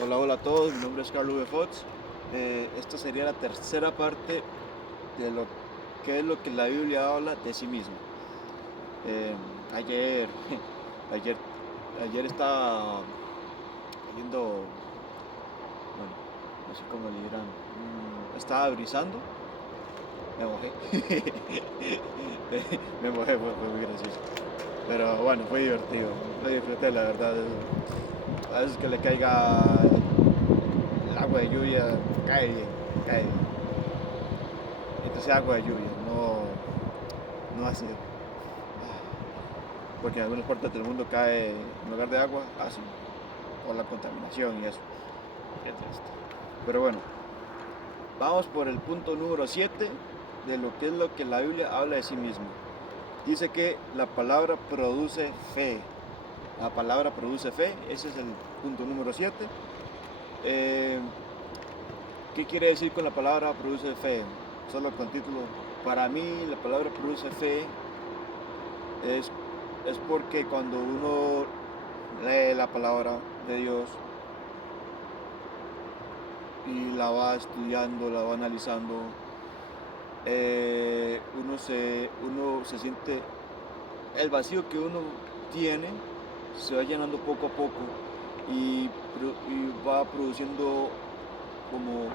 Hola, hola a todos, mi nombre es Carlos V. Fox. Esta sería la tercera parte de lo que es lo que la Biblia habla de sí misma. Eh, ayer, ayer, ayer estaba viendo, bueno, no sé cómo le dirán, estaba brisando, me mojé, me mojé, fue muy gracioso. Pero bueno, fue divertido, lo disfruté la verdad. A veces que le caiga el agua de lluvia, cae bien, cae bien. Entonces agua de lluvia, no ácido. Porque en algunas partes del mundo cae en lugar de agua ácido por la contaminación y eso. Qué triste. Pero bueno, vamos por el punto número 7 de lo que es lo que la Biblia habla de sí misma. Dice que la palabra produce fe. La palabra produce fe, ese es el punto número 7. Eh, ¿Qué quiere decir con la palabra produce fe? Solo con título. Para mí la palabra produce fe es, es porque cuando uno lee la palabra de Dios y la va estudiando, la va analizando, uno se siente, el vacío que uno tiene se va llenando poco a poco y, y va produciendo como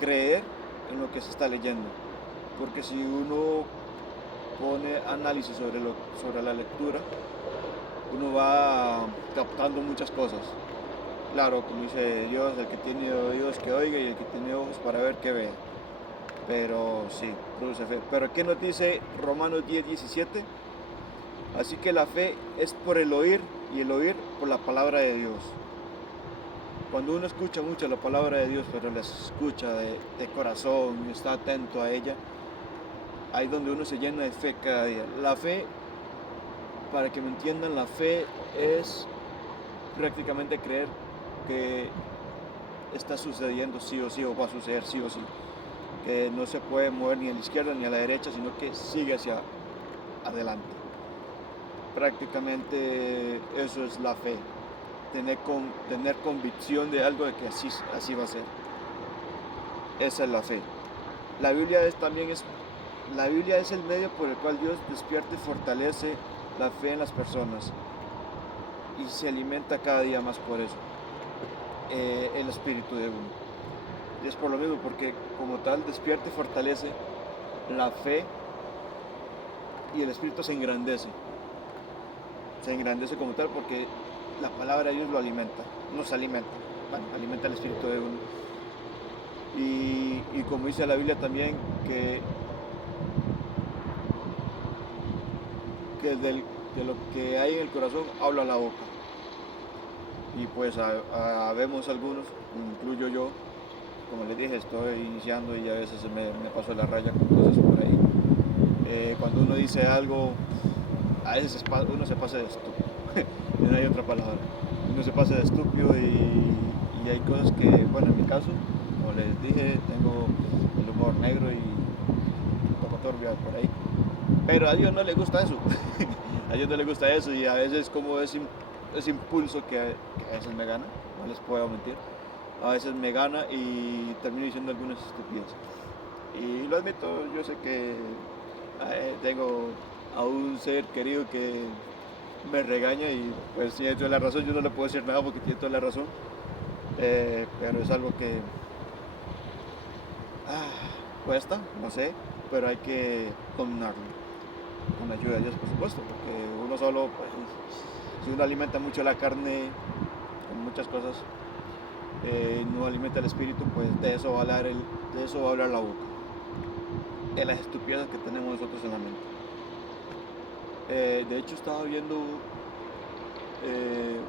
creer en lo que se está leyendo. Porque si uno pone análisis sobre la lectura, uno va captando muchas cosas. Claro, como dice Dios, el que tiene oídos que oiga y el que tiene ojos para ver que vea. Pero sí, produce fe. Pero ¿qué nos dice Romanos 10:17? Así que la fe es por el oír y el oír por la palabra de Dios. Cuando uno escucha mucho la palabra de Dios, pero la escucha de corazón, está atento a ella, ahí es donde uno se llena de fe cada día. La fe, para que me entiendan, la fe es prácticamente creer que está sucediendo sí o sí, o va a suceder sí o sí. Que no se puede mover ni a la izquierda ni a la derecha, sino que sigue hacia adelante. Prácticamente eso es la fe, tener convicción de algo de que así va a ser. Esa es la fe. La Biblia la Biblia es el medio por el cual Dios despierta y fortalece la fe en las personas y se alimenta cada día más por eso, el espíritu de uno. Y es por lo mismo, porque como tal despierta y fortalece la fe y el espíritu se engrandece como tal porque la palabra de Dios lo alimenta, nos alimenta, bueno, alimenta el espíritu de uno. Y como dice la Biblia también, de lo que hay en el corazón habla la boca. Y pues vemos algunos, incluyo yo, como les dije, estoy iniciando y a veces me paso la raya con cosas por ahí. Cuando uno dice algo, a veces uno se pasa de estúpido, no hay otra palabra. Uno se pasa de estúpido y hay cosas que, bueno, en mi caso, como les dije, tengo el humor negro y un poco turbio por ahí. Pero a Dios no le gusta eso. A Dios no le gusta eso y a veces como ese impulso que a veces me gana, no les puedo mentir, a veces me gana y termino diciendo algunas estupideces. Y lo admito, yo sé que tengo a un ser querido que me regaña y pues tiene toda la razón, yo no le puedo decir nada porque tiene toda la razón, pero es algo que cuesta, no sé, pero hay que dominarlo, con la ayuda de Dios por supuesto, porque uno solo, pues, si uno alimenta mucho la carne con muchas cosas, no alimenta el espíritu, pues de eso va a hablar la boca, de las estupideces que tenemos nosotros en la mente. De hecho estaba viendo eh,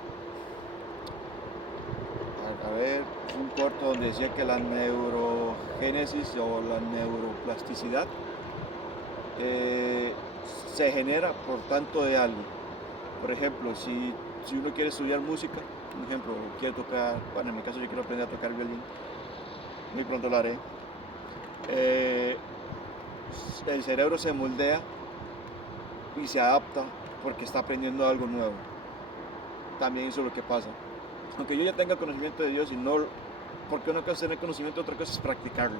a ver, un corto donde decía que la neurogénesis o la neuroplasticidad eh, se genera por tanto de algo. Por ejemplo, si uno quiere estudiar música, por ejemplo, quiere tocar, bueno, en mi caso yo quiero aprender a tocar violín, muy pronto lo haré, eh, el cerebro se moldea y se adapta porque está aprendiendo algo nuevo. También eso es lo que pasa. aunque yo ya tenga conocimiento de Dios y no, porque una cosa es tener conocimiento, otra cosa es practicarlo.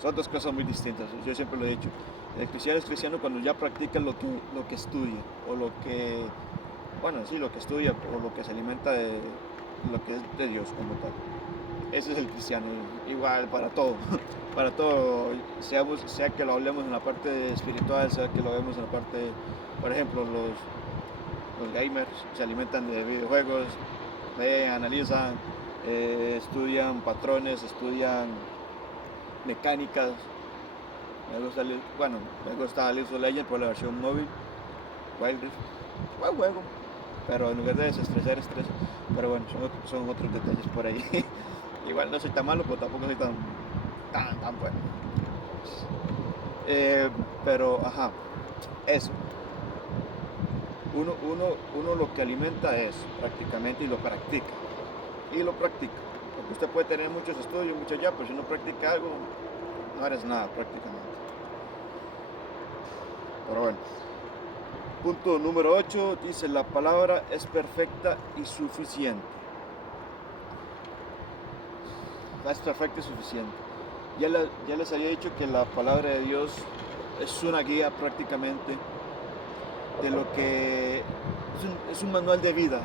Son dos cosas muy distintas, yo siempre lo he dicho. El cristiano es cristiano cuando ya practica lo que estudia, o lo que, bueno, sí, lo que estudia, o lo que se alimenta de lo que es de Dios como tal. Ese es el cristiano, igual para todo, para todo, sea que lo hablemos en la parte espiritual, sea que lo vemos en la parte, por ejemplo, los gamers se alimentan de videojuegos, leen, analizan, estudian patrones, estudian mecánicas. Me gusta League of Legends por la versión móvil, Wild Rift, buen juego, pero en lugar de desestresar, estresa. Pero bueno, son otros detalles por ahí. Igual no soy tan malo, pero tampoco soy tan bueno. Pero, ajá, eso. Uno lo que alimenta es prácticamente y lo practica. Y lo practica. Porque usted puede tener muchos estudios, muchos ya, pero si no practica algo, no eres nada prácticamente. Pero bueno. Punto número 8 dice: la palabra es perfecta y suficiente. Es perfecta y suficiente. Ya les había dicho que la palabra de Dios es una guía prácticamente de lo que es un manual de vida,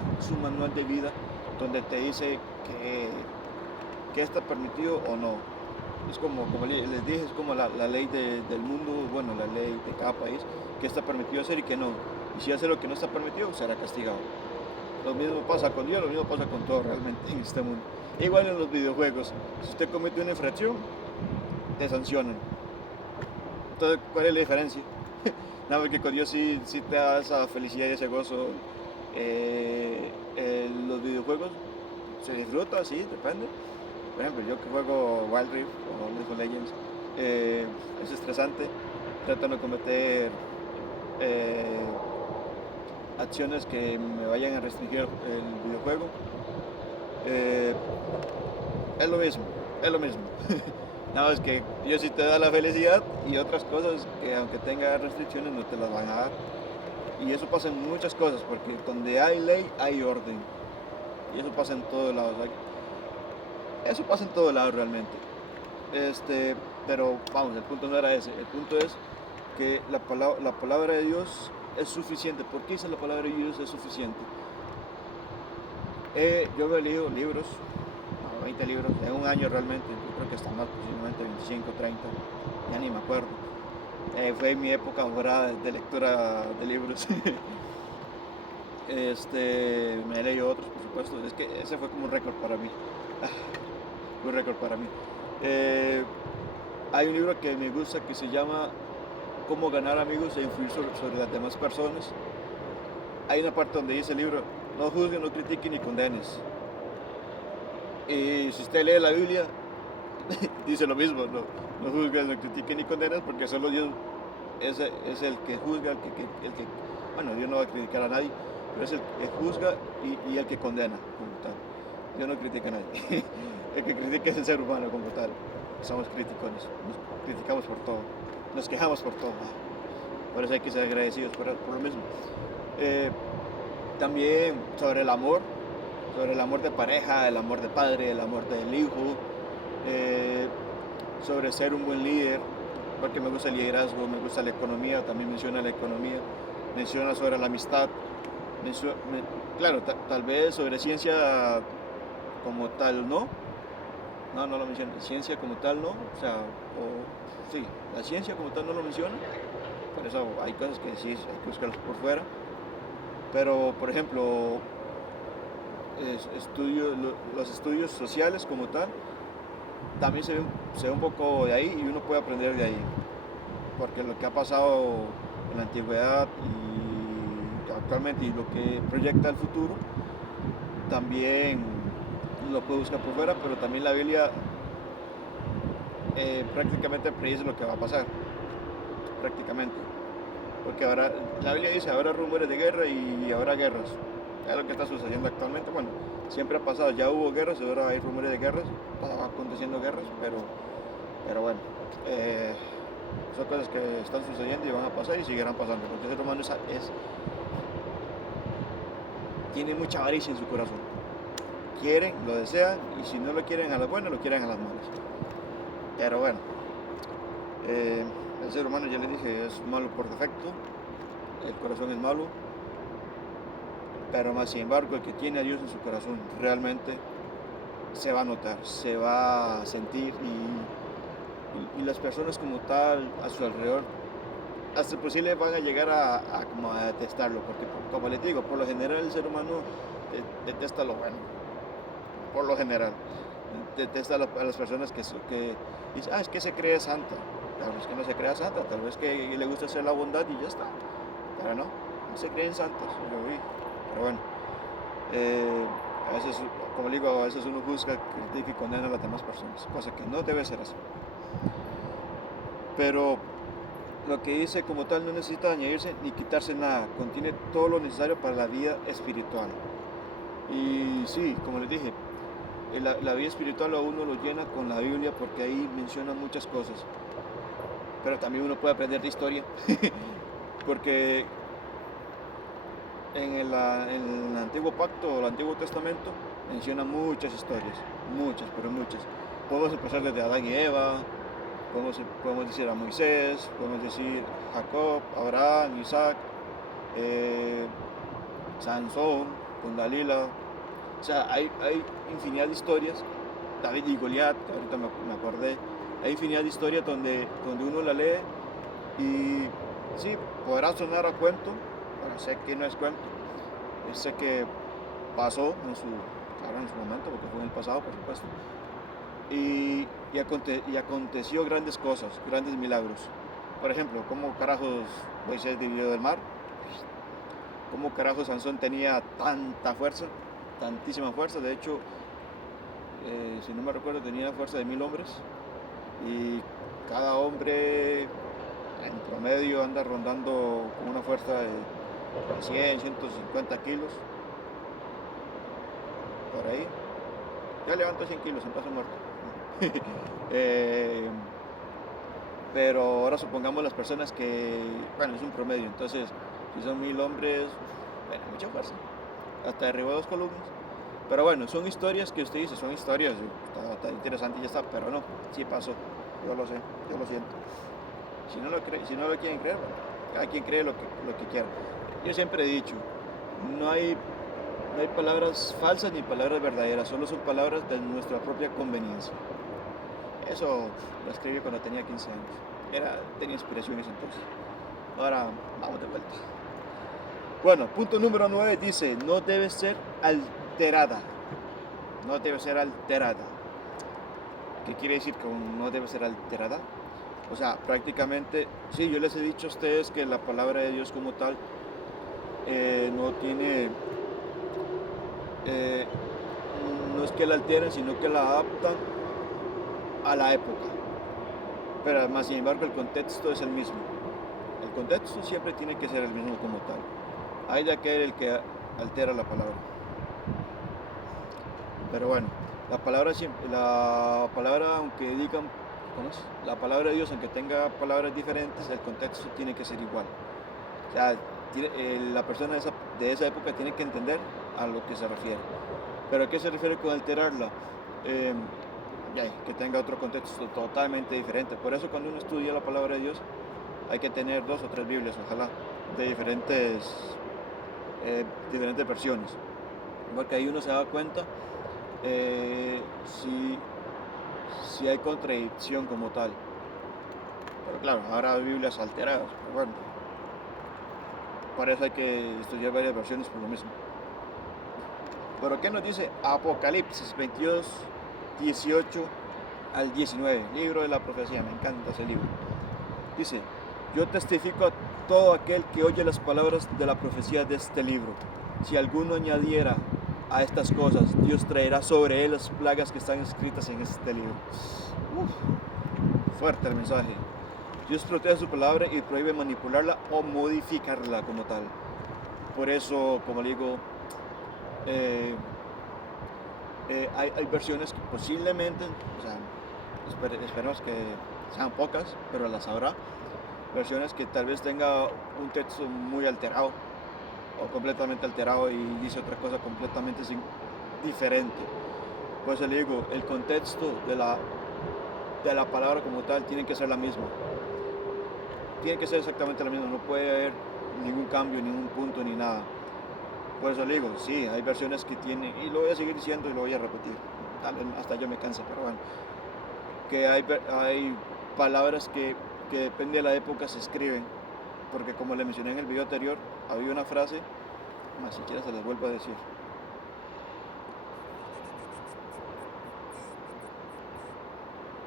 donde te dice que está permitido o no. Es como les dije, es como la ley del mundo, bueno, la ley de cada país, que está permitido hacer y que no. Y si hace lo que no está permitido, será castigado. Lo mismo pasa con Dios, lo mismo pasa con todo realmente en este mundo. Igual en los videojuegos, si usted comete una infracción, te sancionan. Entonces, ¿cuál es la diferencia? Nada, porque con Dios sí te da esa felicidad y ese gozo. Los videojuegos se disfruta, sí, depende. Por ejemplo, yo que juego Wild Rift o League of Legends, es estresante. Trato de no cometer acciones que me vayan a restringir el videojuego. Es lo mismo, es lo mismo. Nada más que Dios sí te da la felicidad y otras cosas que aunque tenga restricciones no te las van a dar. Y eso pasa en muchas cosas, porque donde hay ley hay orden. Y eso pasa en todos lados. Eso pasa en todos lados realmente. Pero vamos, el punto no era ese. El punto es que la palabra de Dios es suficiente. ¿Por qué dice la palabra de Dios es suficiente? Yo me he leído libros, 20 libros, en un año realmente, yo creo que hasta más, posiblemente 25, 30, ya ni me acuerdo. Fue mi época dorada de lectura de libros. Me he leído otros, por supuesto, es que ese fue como un récord para mí. Un récord para mí. Hay un libro que me gusta que se llama Cómo ganar amigos e influir sobre las demás personas. Hay una parte donde dice el libro: no juzgues, no critiques ni condenes. Y si usted lee la Biblia, dice lo mismo: no juzgues, no critiques ni condenes, porque solo Dios es el que juzga, bueno, Dios no va a criticar a nadie, pero es el que juzga y el que condena como tal. Dios no critica a nadie. El que critica es el ser humano como tal. Somos criticones, nos criticamos por todo, nos quejamos por todo. Por eso hay que ser agradecidos por lo mismo. También sobre el amor de pareja, el amor de padre, el amor del hijo, sobre ser un buen líder, porque me gusta el liderazgo, me gusta la economía, también menciona la economía, menciona sobre la amistad, claro, tal vez sobre ciencia como tal no lo menciona, ciencia como tal no, sí, la ciencia como tal no lo menciona, por eso hay cosas que sí hay que buscarlas por fuera, pero por ejemplo, los estudios sociales como tal, también se ve un poco de ahí y uno puede aprender de ahí, porque lo que ha pasado en la antigüedad y actualmente y lo que proyecta el futuro, también lo puede buscar por fuera, pero también la Biblia prácticamente predice lo que va a pasar, prácticamente, porque la Biblia dice: habrá rumores de guerra y habrá guerras. Es lo que está sucediendo actualmente. Bueno, siempre ha pasado, ya hubo guerras, ahora hay rumores de guerras, está aconteciendo guerras, pero bueno, son cosas que están sucediendo y van a pasar y seguirán pasando, porque el ser humano tiene mucha avaricia en su corazón. quieren, lo desean, y si no lo quieren a las buenas, lo quieren a las malas. Pero bueno, el ser humano, ya les dije, es malo por defecto, el corazón es malo, pero más sin embargo, el que tiene a Dios en su corazón realmente se va a notar, se va a sentir, y las personas como tal a su alrededor hasta posible van a llegar como a detestarlo, porque como les digo, por lo general el ser humano detesta lo bueno, por lo general, detesta a las personas que dicen, es que se cree santa. Tal vez que no se crea santa, tal vez que le gusta hacer la bondad y ya está, pero no se creen santos, yo vi. Pero bueno, a veces, como digo, a veces uno juzga, critica y condena a las demás personas, cosa que no debe ser así. Pero lo que dice como tal no necesita añadirse ni quitarse nada, contiene todo lo necesario para la vida espiritual. Y sí, como les dije, la vida espiritual a uno lo llena con la Biblia porque ahí menciona muchas cosas. Pero también uno puede aprender de historia, porque en el Antiguo Pacto o el Antiguo Testamento menciona muchas historias, muchas, pero muchas. Podemos empezar desde Adán y Eva, podemos decir a Moisés, podemos decir Jacob, Abraham, Isaac, Sansón, con Dalila. O sea, hay infinidad de historias, David y Goliat, que ahorita me acordé. Hay infinidad de historias donde uno la lee y sí, podrá sonar a cuento, pero sé que no es cuento. Sé que pasó en su momento, porque fue en el pasado, por supuesto. Y aconteció grandes cosas, grandes milagros. Por ejemplo, cómo carajos Moisés dividió del mar, cómo carajos Sansón tenía tanta fuerza, tantísima fuerza. De hecho, si no me recuerdo, tenía fuerza de 1000 hombres, y cada hombre en promedio anda rondando con una fuerza de 100, 150 kilos, por ahí. Ya levanto 100 kilos en peso muerto. Pero ahora supongamos las personas que, bueno, es un promedio, entonces si son 1000 hombres, bueno, mucha fuerza, hasta derribó 2 columnas. Pero bueno, son historias que usted dice, son historias, está interesante y ya está, pero no, sí pasó, yo lo sé, yo lo siento. Si no lo quieren creer, bueno, cada quien cree lo que quiera. Yo siempre he dicho, no hay palabras falsas ni palabras verdaderas, solo son palabras de nuestra propia conveniencia. Eso lo escribí cuando tenía 15 años. Tenía inspiraciones entonces. Ahora vamos de vuelta. Bueno, punto número 9 dice, no debe ser alterada. No debe ser alterada. ¿Qué quiere decir que no debe ser alterada? O sea, prácticamente, sí, yo les he dicho a ustedes que la palabra de Dios como tal no tiene, no es que la alteren, sino que la adaptan a la época. Pero más sin embargo el contexto es el mismo. El contexto siempre tiene que ser el mismo como tal. Hay de aquel el que altera la palabra. Pero bueno, la palabra aunque digan, ¿conoces? La palabra de Dios, aunque tenga palabras diferentes, el contexto tiene que ser igual. O sea, la persona de esa época tiene que entender a lo que se refiere. ¿Pero a qué se refiere con alterarla? Que tenga otro contexto totalmente diferente. Por eso cuando uno estudia la palabra de Dios hay que tener 2 o 3 Biblias, ojalá, de diferentes versiones, porque ahí uno se da cuenta si hay contradicción como tal. Pero claro, ahora hay Biblias alteradas, pero bueno, para eso hay que estudiar varias versiones por lo mismo. Pero ¿qué nos dice Apocalipsis 22, 18 al 19? Libro de la profecía, me encanta ese libro. Dice, yo testifico a todo aquel que oye las palabras de la profecía de este libro. Si alguno añadiera a estas cosas, Dios traerá sobre él las plagas que están escritas en este libro. Fuerte el mensaje. Dios protege su palabra y prohíbe manipularla o modificarla como tal. Por eso, como le digo, hay versiones que posiblemente, o sea, esperemos que sean pocas, pero las habrá. Versiones que tal vez tenga un texto muy alterado o completamente alterado y dice otra cosa completamente diferente. Por eso le digo, el contexto de la palabra como tal tiene que ser la misma. Tiene que ser exactamente la misma, no puede haber ningún cambio, ningún punto, ni nada. Por eso le digo, sí, hay versiones que tienen, y lo voy a seguir diciendo y lo voy a repetir, tal vez hasta yo me canse, pero bueno, que hay palabras que depende de la época se escriben, porque como le mencioné en el video anterior, había una frase, más siquiera se las vuelvo a decir.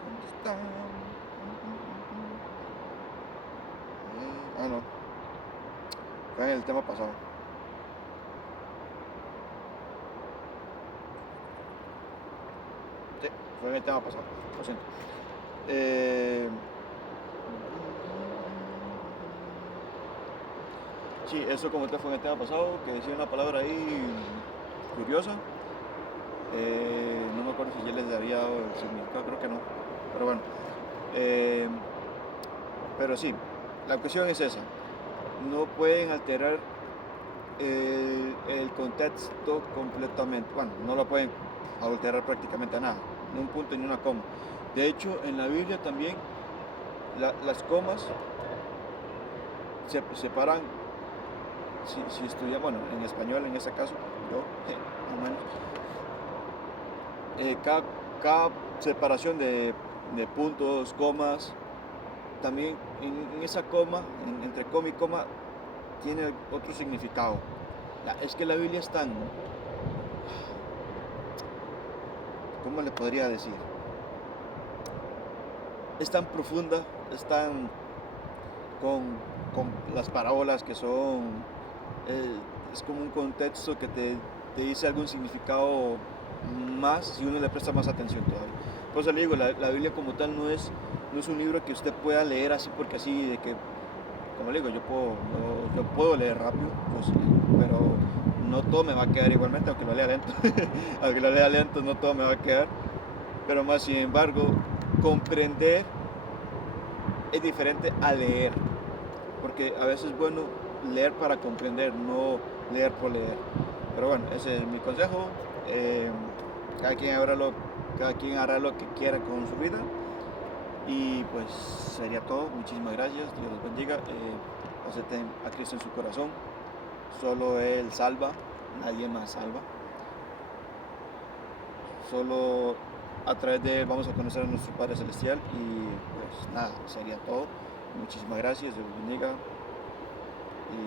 ¿Dónde está? No, fue en el tema pasado. Sí, fue en el tema pasado, lo siento. Sí, eso como te fue en el tema pasado, que decía una palabra ahí curiosa. No me acuerdo si ya les había dado el significado, creo que no. Pero bueno. Pero sí, la cuestión es esa. No pueden alterar el contexto completamente. Bueno, no lo pueden alterar prácticamente a nada, ni un punto ni una coma. De hecho, en la Biblia también las comas se separan. Si estudia, bueno, en español en este caso, yo, más o menos, cada separación de puntos, comas, también en esa coma, entre coma y coma, tiene otro significado. Es que la Biblia es tan, ¿cómo le podría decir? Es tan profunda, es tan con las parábolas que son, es como un contexto que te dice algún significado más si uno le presta más atención todavía. Por eso le digo, la Biblia como tal no es un libro que usted pueda leer así porque así, de que, como le digo, yo puedo leer rápido, pues, pero no todo me va a quedar igualmente, aunque lo lea lento. Aunque lo lea lento, no todo me va a quedar. Pero más sin embargo, comprender es diferente a leer, porque a veces es bueno leer para comprender, no leer por leer. Pero bueno, ese es mi consejo. Cada quien hará lo que quiera con su vida. Y pues sería todo. Muchísimas gracias. Dios los bendiga. Acepten a Cristo en su corazón. Solo Él salva, nadie más salva. Solo a través de Él vamos a conocer a nuestro Padre Celestial. Y pues nada, sería todo. Muchísimas gracias. Dios los bendiga. Y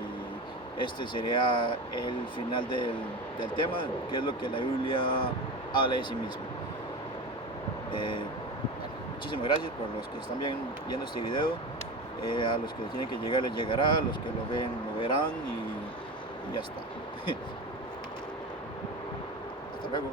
este sería el final del tema, que es lo que la Biblia habla de sí misma. Muchísimas gracias por los que están viendo este video. A los que tienen que llegar les llegará, a los que lo ven lo verán y ya está. Hasta luego.